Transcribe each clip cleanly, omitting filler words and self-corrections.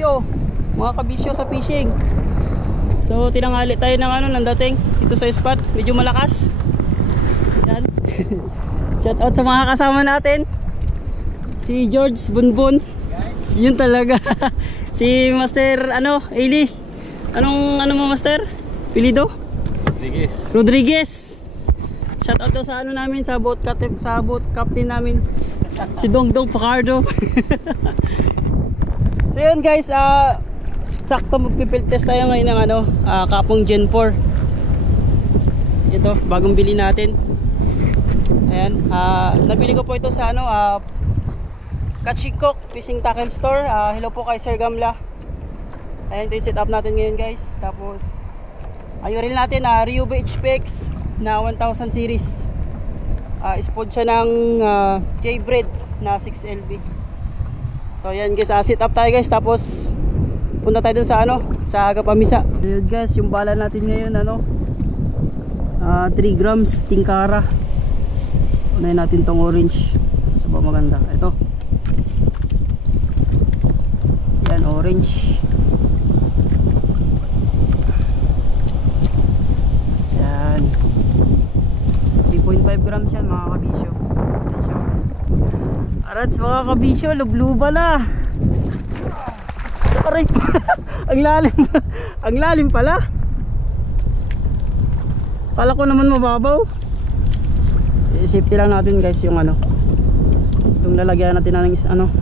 kabisyo. Mga kabisyo sa fishing. So tinanghali tayo ng ano, ng dating dito sa spot, medyo malakas. Yan. Shout out sa mga kasama natin. Si George Bunbun. Yun talaga. Si Master ano, Eli. Ano mo Master? Pilido? Rodriguez. Shout out to sa ano namin, sa boat captain namin. Si Dongdong Pacardo. So yun guys, sakto magpipill test tayo ngayon ng ano, Kapong Gen 4. Ito, bagong bili natin. Ayan, nabili ko po ito sa ano, Catching Cook Fishing Tackle Store. Hello po kay Sir Gamla. Ayan, ito yung set up natin ngayon guys. Tapos ayun rin natin, Ryoba HPX na 1000 series. Spod siya ng J-Bread na 6LB. So ayan guys, set up tayo guys. Tapos punta tayo dun sa ano, sa Agapamisa. Ayun guys, yung bala natin ngayon ano, 3 grams tingkara. Unahin natin tong orange. Saba maganda. Ito. Yan, orange. Yan. 3.5 grams yan mga kabisyo. Arats mga kabisyo, lubluba na. Aray, ang lalim. Ang lalim pala. Kala ko naman mababaw. Safety lang natin guys yung ano, yung lalagyan natin ng ano,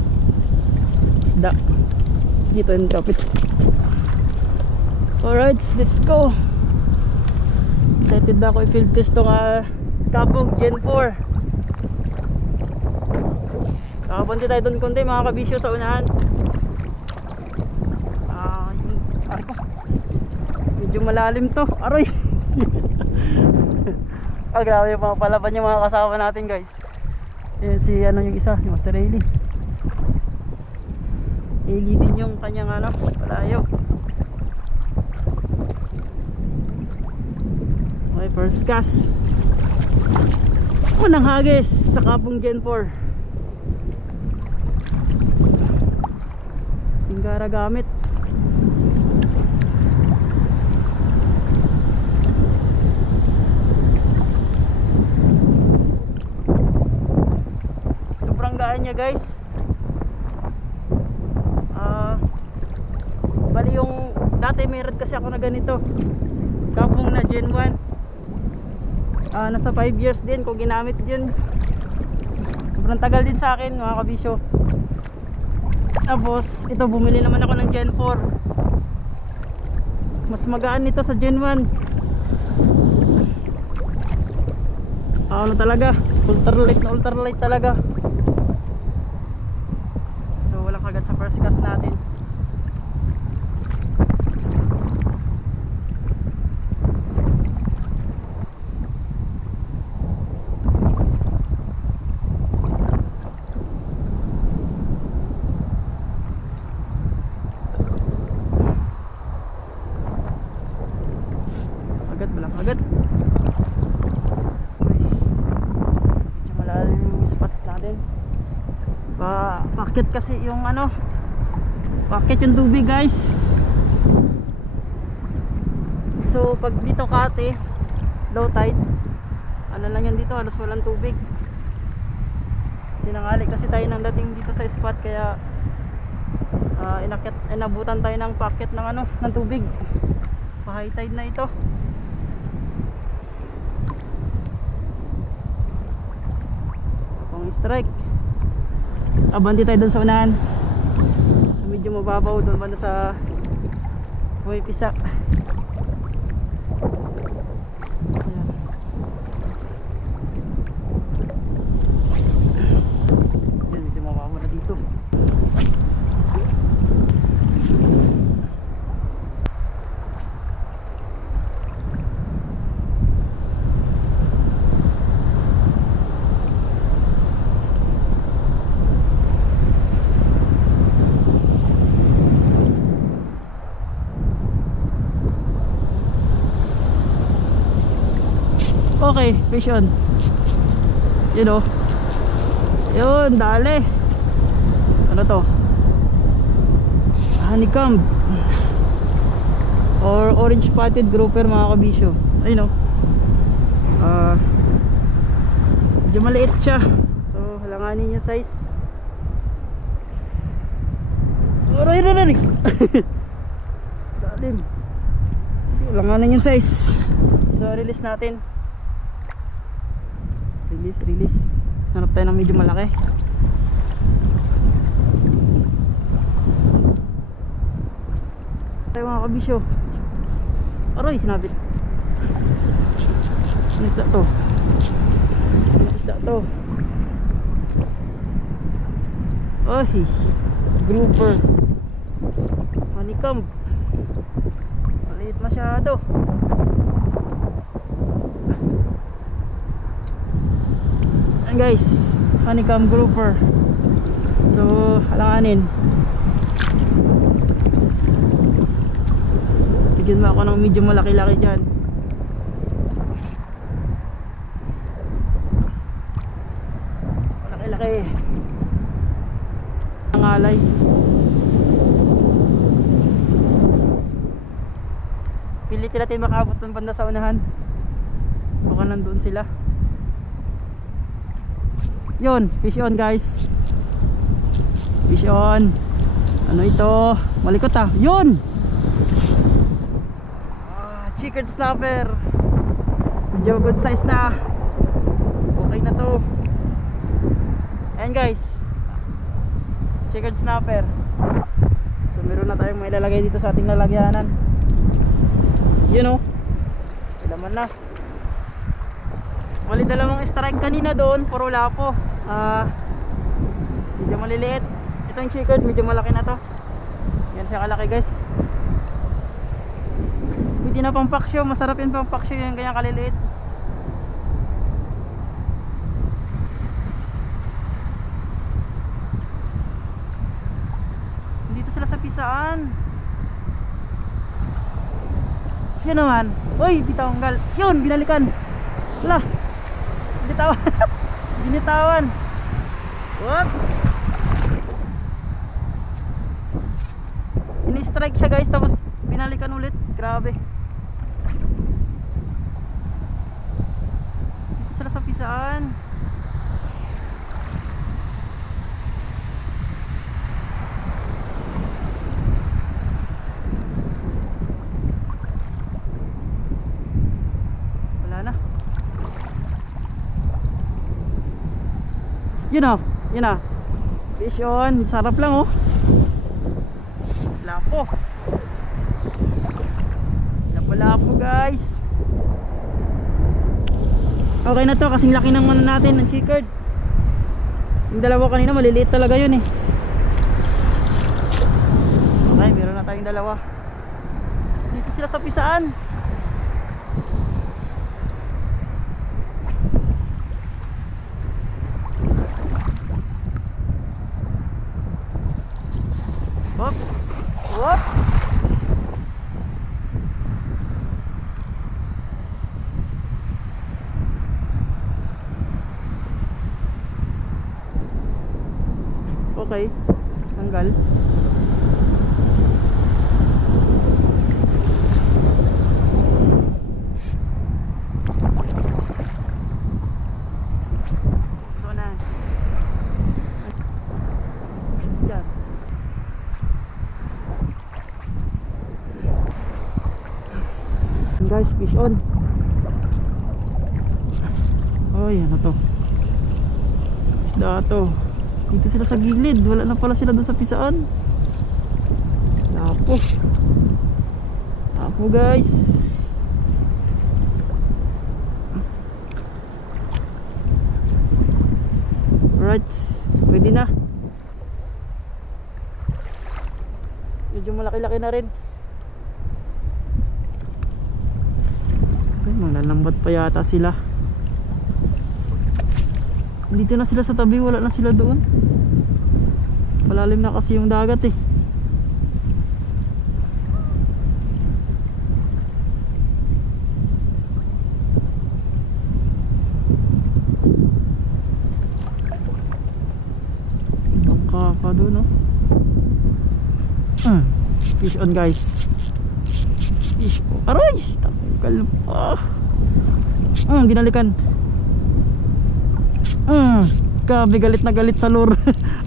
isda. Dito yung kapit. Alright, let's go. Excited na ako i-field test tong Kapong Gen 4. Kakapunti tayo doon konti mga kabisyo sa unahan. Medyo malalim to. Aroy. Grabe yung mga palaban yung mga kasama natin guys. Ayan si ano yung isa, si Master Eli. Eli din yung kanyang ano, palayo. Okay, first cast. Unang hagis sa Kapong Gen 4. Tingkara gamit. Niya guys, bali yung dati meron kasi ako na ganito Kapong na Gen 1, nasa 5 years din kung ginamit yun. Sobrang tagal din sa akin mga kabisyo. Tapos ito, bumili naman ako ng Gen 4. Mas magaan nito sa Gen 1. Ano talaga, ultralight talaga. Sa first cast natin. Agad ba lang? Agad. Medyo malalim yung spots natin. Pakit kasi yung ano, pakit yung tubig guys. So pag dito kate low tide, ano lang yan dito, halos walang tubig. Tinanghali kasi tayo nang dating dito sa spot, kaya inabutan tayo ng pakit ng ano, ng tubig. Pa high tide na ito. Pang strike. Abanti tayo dun sa unahan. So medyo mababaw doon banda sa Buhay Pisak. Yan, medyo mababaw na dito. Okay, fish on. Yun o. Yun, dali. Ano to? honeycomb or orange spotted grouper mga kabisyo. Ayun o. Medyo maliit siya, so halanganin yung size. Aray dalim. Halanganin yung size. So release natin. Release. Hanap tayo ng medyo malaki. Tayo mga kabisyo. Aray, sinabit. Isda to. Ay, grouper. Honeycomb. Maliit masyado. Ayan guys, honeycomb grouper. So, halanganin. Bigyan mo ako ng medyo malaki-laki dyan. Malaki-laki. Ang alay. Pilitin natin makaabot ng banda sa unahan. Baka nandun sila. Yun, fish on guys. Fish on. Ano ito? Malikot ah. Yun! Chicken snapper. Medyo good size na. Okay na to. Ayan guys, chicken snapper. So meron na tayong may lalagay dito sa ating lalagyanan. Yun o, may laman na. Mali dalawang strike kanina doon, puro lapo. Medyo maliliit. Itong chicken medyo malaki na to. Yan siya kalaki guys. Hindi na pang paksyo, masarap yung pang paksyo yung kanyang kaliliit. Dito sila sa pisaan. Yun naman. Uy, bitawanggal. Yun, binalikan. Wala. Binitawan. Binitawan. Whoops. Ini-strike siya guys, tapos binalikan ulit. Grabe. Dito sila sa pisaan. Yun o, fish on, sarap lang oh. Lapo. Lapo guys. Okay na to, kasing laki ng ano natin, ng chicard. Yung dalawa kanina maliliit talaga yun eh. Okay, meron na tayong dalawa. Dito sila sa pisaan. Whoops. Okay, tanggal. So na. Diyan. Guys, fish on. Oy, ano to? Isda to. Dito sila sa gilid, wala na pala sila doon sa pisaan. Lapo guys. Alright, pwede na. Medyo malaki-laki na rin. Okay, maglalambot pa yata sila. Dito na sila sa tabi, wala na sila doon. Malalim na kasi yung dagat eh. Bangka pa doon oh. Fish on guys. Fish on. Aray! Tanggal pa. Binalikan. Grabe, galit na galit sa lure.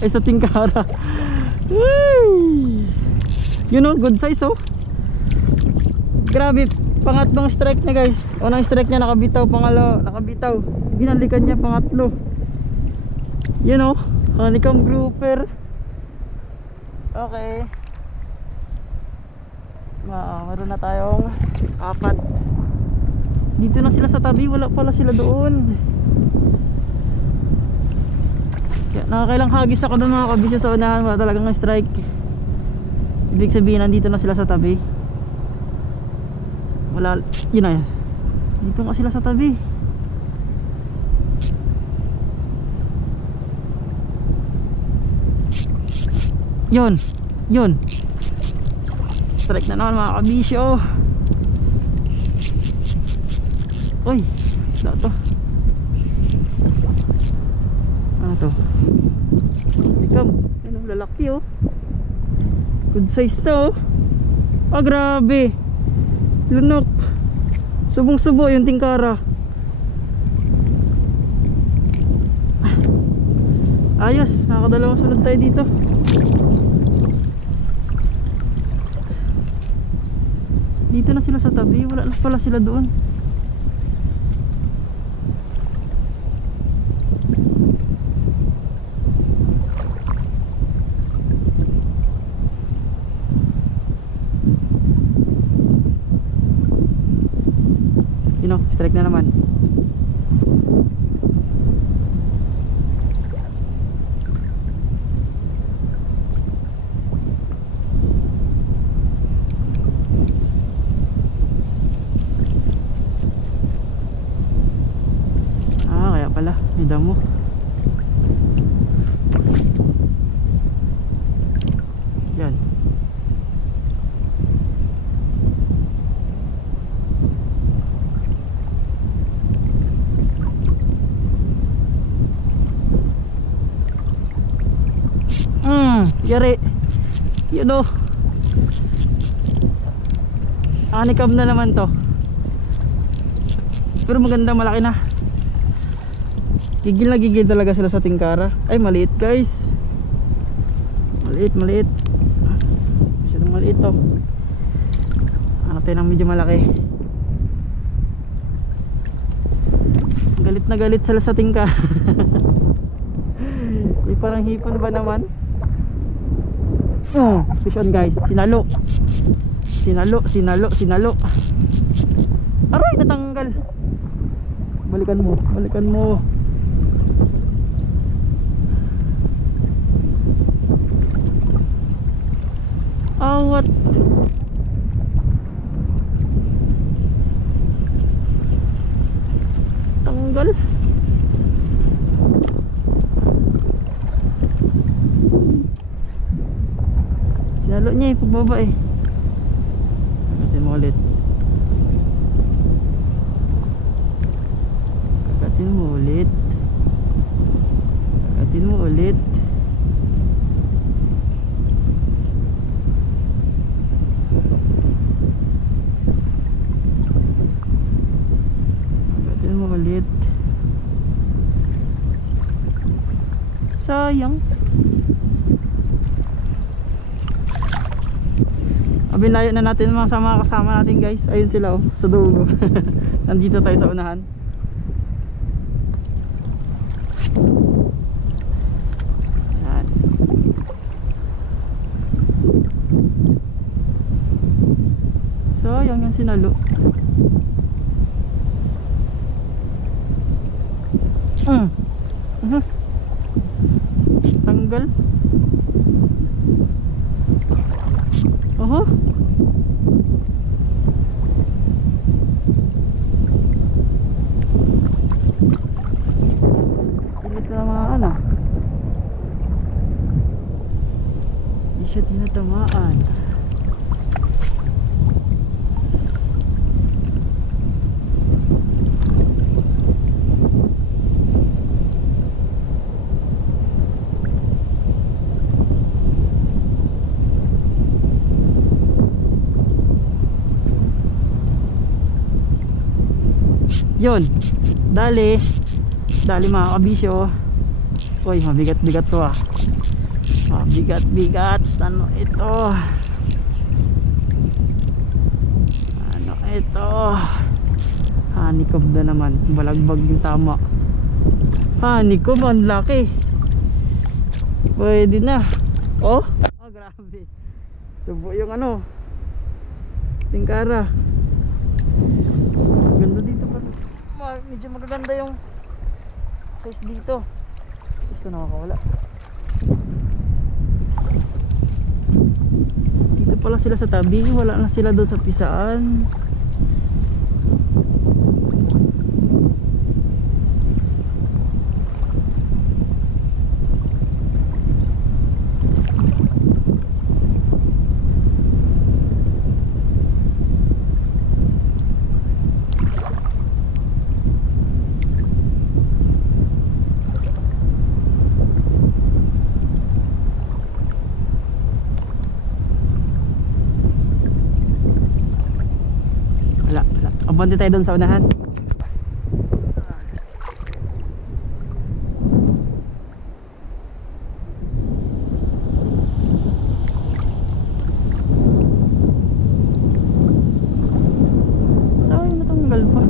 Ay sa tingkara. You know, good size oh. Grabe, pangatlong strike na guys. Unang strike niya nakabitaw, pangalo nakabitaw. Binalikan niya pangatlo. You know, honeycomb grouper. Okay. Meron na tayong 4. Dito na sila sa tabi, wala pala sila doon. Kaya nakakailang hagis ako doon mga kabisyo sa unahan. Wala talagang strike. Ibig sabihin nandito na sila sa tabi. Wala, yun na. Dito nga sila sa tabi. Yun. Strike na naman mga kabisyo. Uy, isda to. Ano to? Ikam, ano, lalaki oh. Good size to oh. Grabe. Lunok. Subong-subo yung tingkara. Ayos, nakakadalawang sunod tayo dito. Dito na sila sa tabi, wala na pala sila doon. Strike na naman. Kaya pala may damo. Yan. Yari. You know. Honeycomb na naman to. Pero maganda, malaki na. Gigil na gigil talaga sila sa tingkara. Ay maliit guys. Maliit. Masyadong maliit to. Ano tayo ng medyo malaki. Galit na galit sila sa tingkara. Ay parang hipon ba naman? Fish on guys, sinalo. Aray, natanggal. Balikan mo. Awat. Tanggal. Sinalo niya pagbaba eh. Natin mo ulit. Kakatin mo ulit. Sayang. Binayo na natin mga kasama natin guys. Ayun sila oh, sa dulo. Nandito tayo sa unahan. Yan. So yung sinalo. Tanggal. Oho. Hindi siya tinatamaan. Yun. Dali mga kabisyo. Uy, mabigat-bigat to ah. Mabigat-bigat. Ano ito? Ano ito? Honeycomb na naman. Balagbag yung tama. Honeycomb, ang laki. Pwede na. Oh, grabe. Subo yung ano, tingkara. Ganda dito pa. Medyo magaganda yung size dito. Size ko nakakawala. Dito pala sila sa tabi. Wala na sila doon sa pisaan. Abante tayo doon sa unahan. Saan natanggal pa?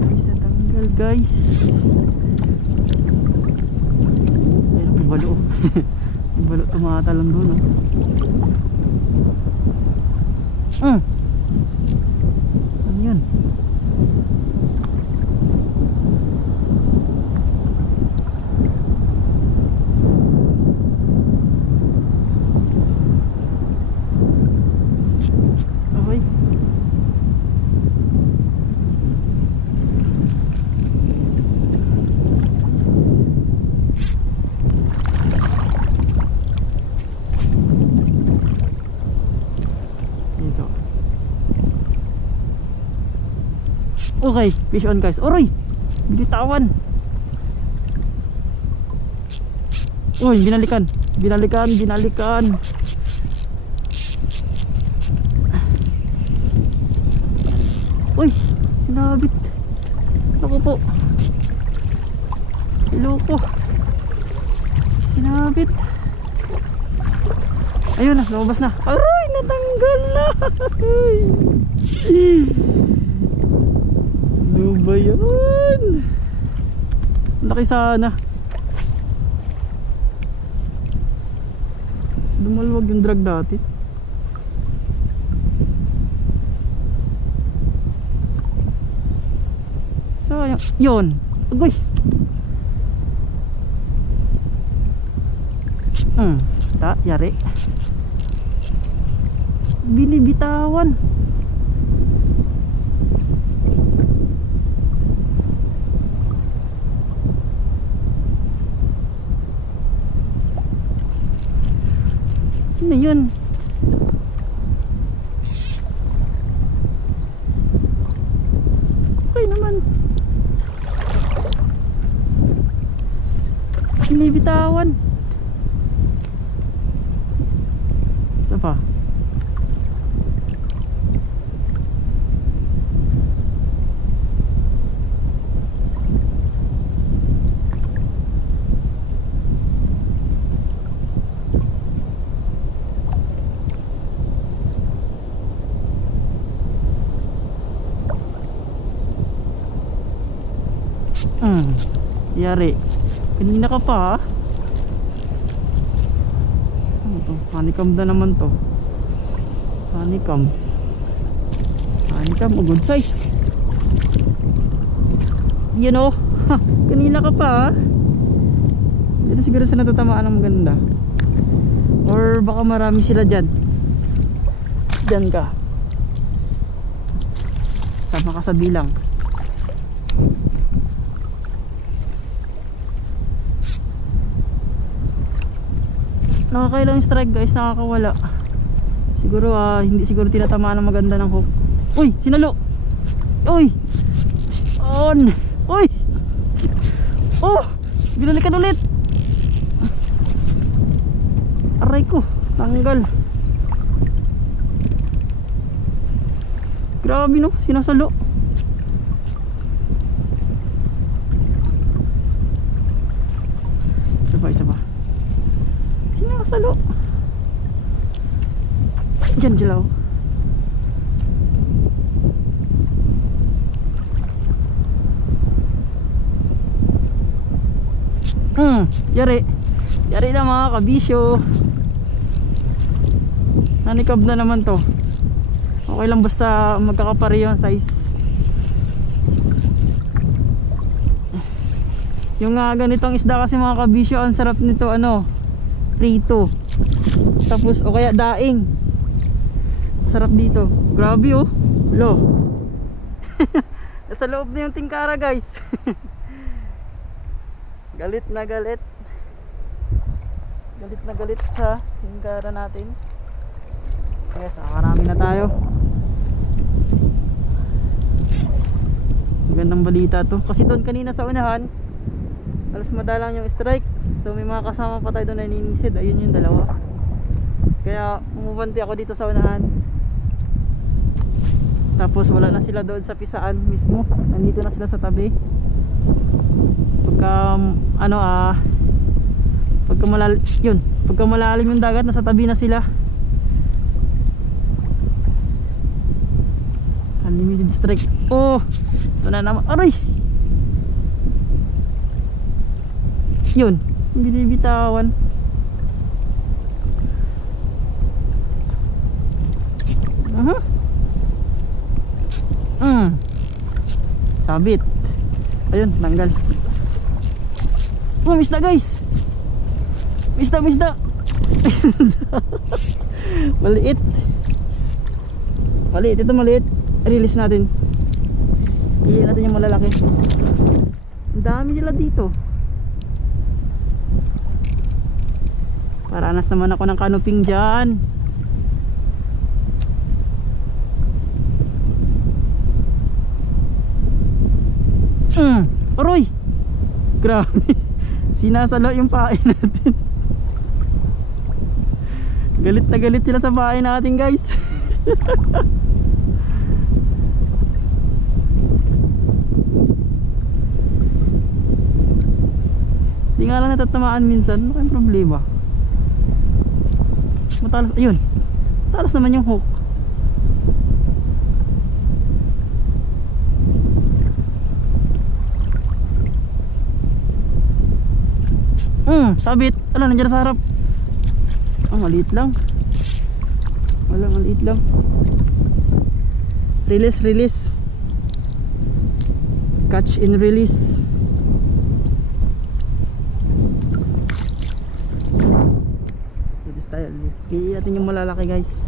Guys, natanggal guys. Balo. Balo tumatalon doon oh. Ano yun? Okay. Okay, fish on guys. Oroy, binitawan. Uy, binalikan. Uy, sinabit. Ako po. Iloko. Sinabit. Ayun na, lumabas na. Aray, natanggal na. Ano ba yan? Laki sana. Dumalwag yung drag dati. Sayang. Yun. Agoy. Yari. Binibitawan. Ano yun? Okay naman. Binibitawan. Isa pa. Yari. Kanina ka pa ha? Ano to? Honeycomb na naman to. Honeycomb. Honeycomb, good size. You know? Kanina ka pa ha? Dito siguro sa natatamaan ng maganda. Or baka marami sila dyan. Dyan ka. Sama ka sa bilang. Nakakailang strike guys, nakakawala. Siguro hindi siguro tinatamaan ng maganda ng hook. Uy, sinalo. Uy. On. Uy. Oh, binalikan ulit. Aray ko, tanggal. Grabe no, sinasalo. Isa pa. Sinasalo. Diyan dilaw. Yari. Yari na mga kabisyo. Nanikab na naman to. Okay lang basta magkakapareho ang size. Yung ganitong isda kasi mga kabisyo, ang sarap nito ano, prito. Tapos o kaya daing. Sarap dito. Grabe oh. Lo. Nasa loob na yung tingkara guys. Galit na galit. Galit na galit sa tingkara natin. Yes, nakarami na tayo. Magandang balita to. Kasi doon kanina sa unahan, halos madalang yung strike. So may mga kasama pa tayo doon na ninisid. Ayun yung dalawa. Kaya umubanti ako dito sa unahan. Tapos wala na sila doon sa pisaan mismo. Nandito na sila sa tabi. Pagka ano pagka malalim yung dagat, nasa tabi na sila. Unlimited strike. Oh, ito na naman. Aray! Yun, binibitawan. Sabit. Ayun, tanggal. Oh, misda guys. Misda. Maliit. Maliit, ito maliit. Release natin. Piliin natin yung malalaki. Ang dami nila dito. Paranas naman ako ng canoping dyan. Aroy! Grabe. Sinasalo yung pain natin. Galit na galit sila sa pain natin guys. Di nga lang natatamaan minsan. Ano kayong problema? Matalas, ayun. Matalas naman yung hook. Sabit. Ala, nandiyan sa harap. Maliit lang. Maliit lang. Release. Catch and release. Release tayo. Kaya natin yung malalaki guys.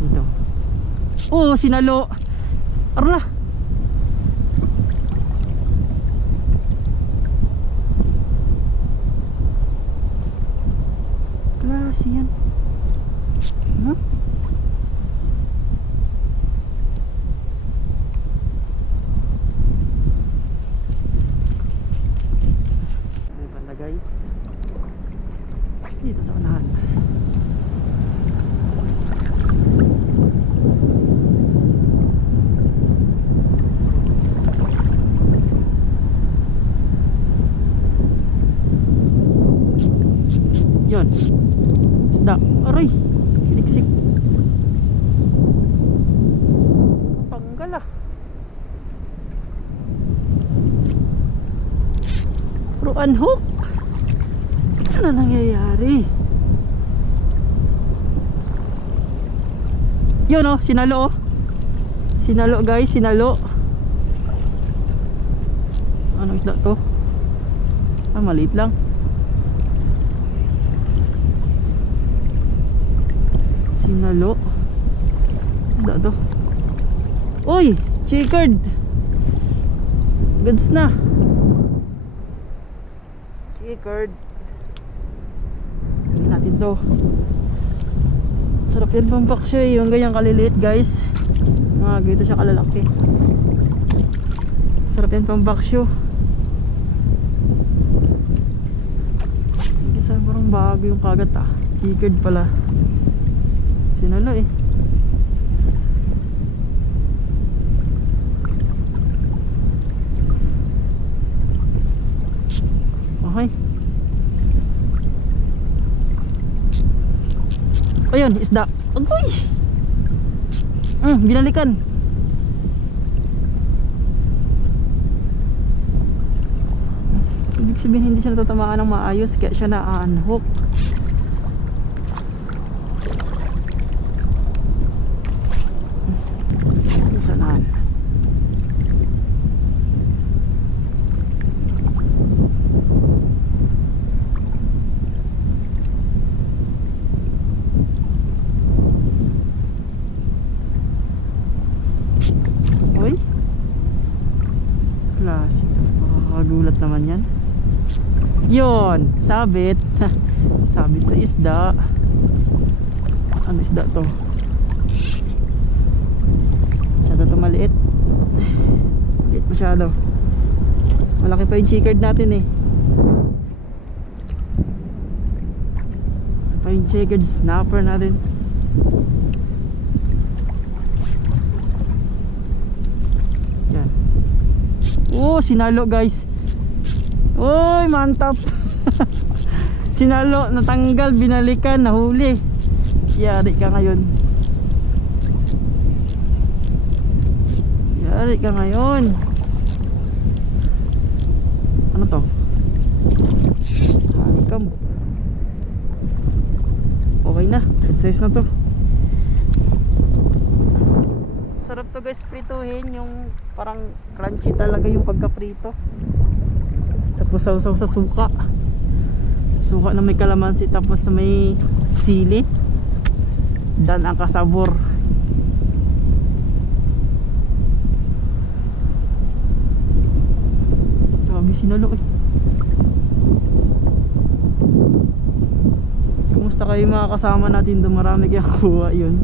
Dito. Oh, sinalo. Arla. Klase yan. May banda guys. Dito sa unahan. Yun. Isda. Aray. Siliksik. Tanggal ah. Pero unhook. Ano nangyayari? Yun oh, sinalo oh. Sinalo guys, sinalo. Anong isda to? Maliit lang. Sinalo. Isda to. Uy, chickered. Goods na. Chickered. Tingnan natin to. Sarap yan pampaksyo eh. Yung ganyang kaliliit guys. Mga ganito siya kalalaki. Sarap yan pampaksyo. bago yung kagat ah. Chickered pala. Sinalo eh. Okay. Ayun, isda. Agoy! Binalikan. Ibig sabihin hindi siya natatamaan ng maayos kaya siya na-unhook. Saan? Uy, klase. Makakagulat naman yan. Yon, sabit. Sabit sa isda. Ano isda to? Masyado to maliit. Maliit masyado. Malaki pa yung chickered natin eh. Pa yung chickered snapper natin. Yan. Oh, sinalo guys. Uy, mantap. Sinalo, natanggal, binalikan, nahuli. Yari ka ngayon. Yari ka ngayon. Ano to? Hanikam. Okay na, good size na to. Sarap to guys, prituhin. Yung parang crunchy talaga yung pagka-prito. Tapos sausaw sa suka. Suka na may kalamansi, tapos na may sili. Dan ang kasabor. Sabi sinalo eh. Kumusta kayo mga kasama natin doon? Marami kaya kuha yun.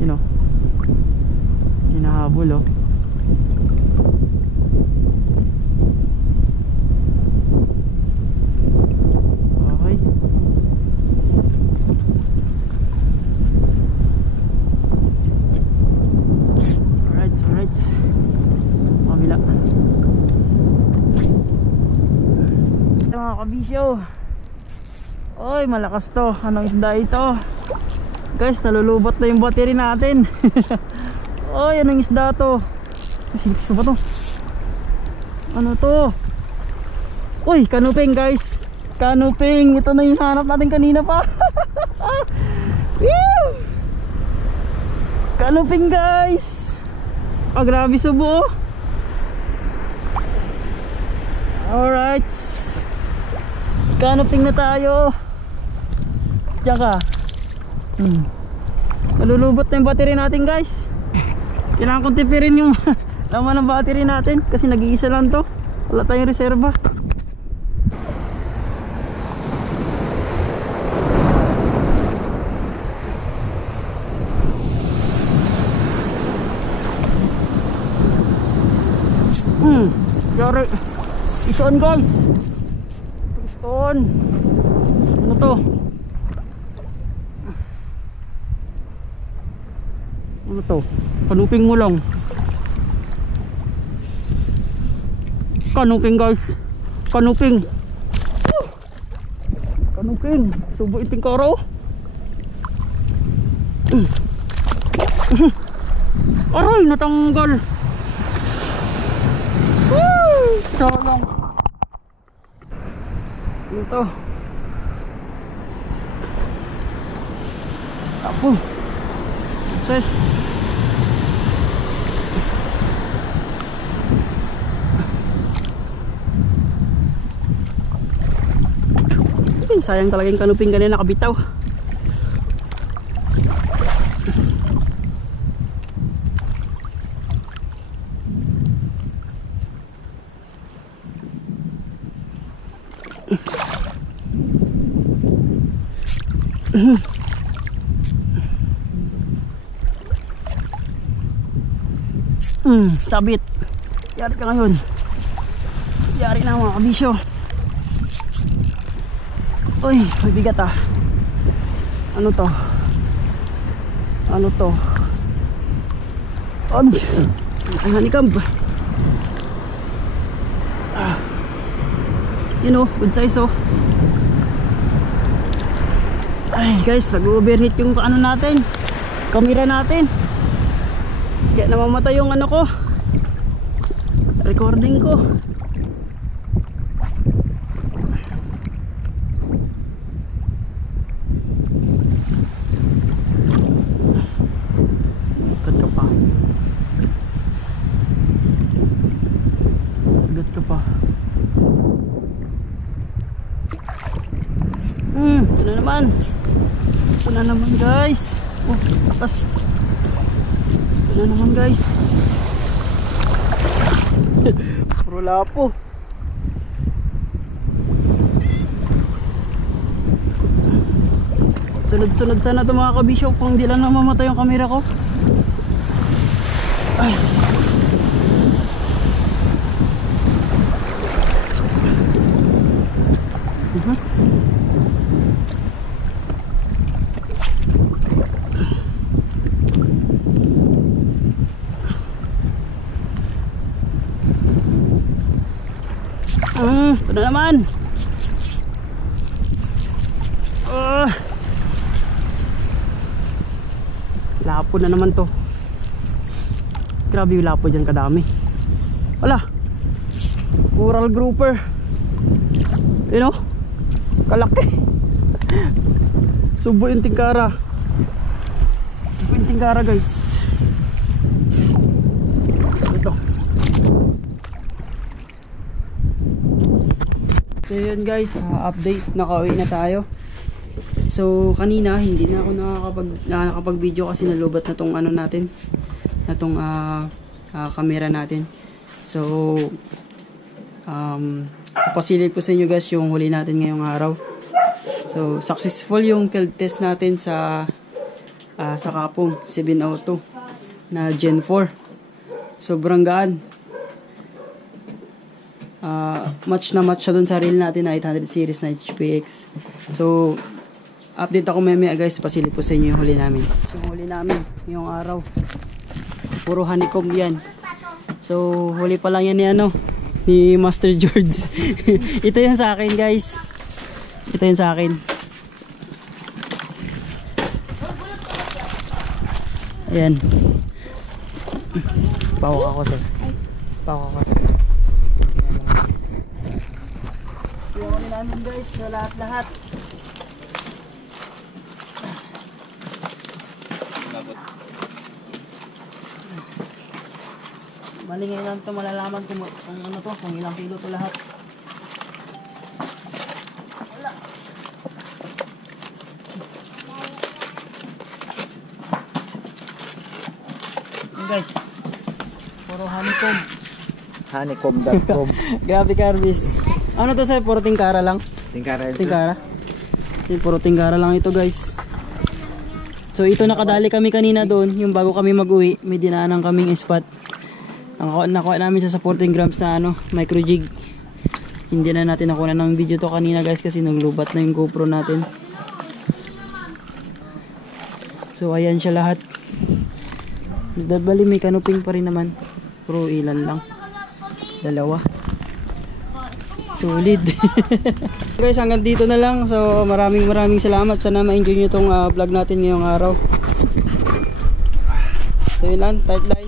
You know, hinahabol oh. Mga kabisyo, oy malakas to. Anong isda ito guys? Nalulubot na yung battery natin. Oy, anong isda to? Gusto ba to? Ano to? Uy, kanuping guys. Kanuping, ito na yung hanap natin kanina pa. Kanuping guys. Oh, grabe subo. Alright, kanuping na tayo. Diyan ka. Malulubot na yung battery natin guys. Kailangan kong tipirin yung laman ng battery natin kasi nag-iisa lang to. Wala tayong reserba. Sorry. Ison guys. Ison. Ano to? Ano to? Kanuping mo lang. Kanuping guys. Kanuping. Kanuping. Subo iting karo. Aray, natanggal. Sayang. Ito. Apo. Ses. Sayang talaga yung kanuping kanina nakabitaw. Sabit. Yari ka ngayon. Yari na mga kabisyo. Uy, may bigat ah. Ano to? Ano to? Honeycomb. You know, good size oh. Ay guys, nag-overheat yung ano natin, camera natin. Kaya namamatay yung ano ko, recording ko. Gat ka pa. Gat ka pa. Ito na naman. Ito na naman guys. Oh, takas. Ito na naman guys. Puro lapo. Sunod-sunod sana ito mga kabisyo kung hindi lang namamatay yung camera ko. Ay. Ito na naman. Lapo na naman to. Grabe yung lapo dyan, kadami. Wala, coral grouper. You know, kalaki. Subo yung tingkara. Subo yung tingkara guys. Ito. So yun guys, update, nakauwi na tayo. So kanina hindi na ako nakakapag video kasi nalubat na tong ano natin, na tong camera natin. So pasilip ko sa inyo guys yung huli natin ngayong araw. So successful yung field test natin sa Kapong 702 na Gen 4. Sobrang gaan. Match na match siya dun sa reel natin na 800 series na HPX. So update ako mamaya guys, pasilip ko sa inyo yung huli namin. So huli namin yung araw, puro honeycomb yan. So huli pa lang yan ni ni Master George. Ito yan sa akin guys, ito yan sa akin. Ayan, pawak ako sir, pawak ako sir. Yung huli namin guys sa lahat-lahat. Malingay lang ito, malalaman kung ano to, kung ilang kilo to lahat. Wala. Yan guys, puro honeycomb. Honeycomb.com. Grabe Carbis. Ano to sa'yo, puro tingkara lang? Tingkara. Tingkara. Puro tingkara lang ito guys. So ito, nakadali kami kanina doon, yung bago kami mag-uwi, may dinaanan kaming spot. Nakuha namin sa 14 grams na micro jig. Hindi na natin nakuha ng video to kanina guys kasi naglubat na yung GoPro natin. So ayan siya lahat. Bali may canoping pa rin naman, pero ilan lang, dalawa. Solid. Guys, hanggang dito na lang. So maraming salamat. Sana ma-enjoy nyo itong vlog natin ngayong araw. So yun lang, tight line.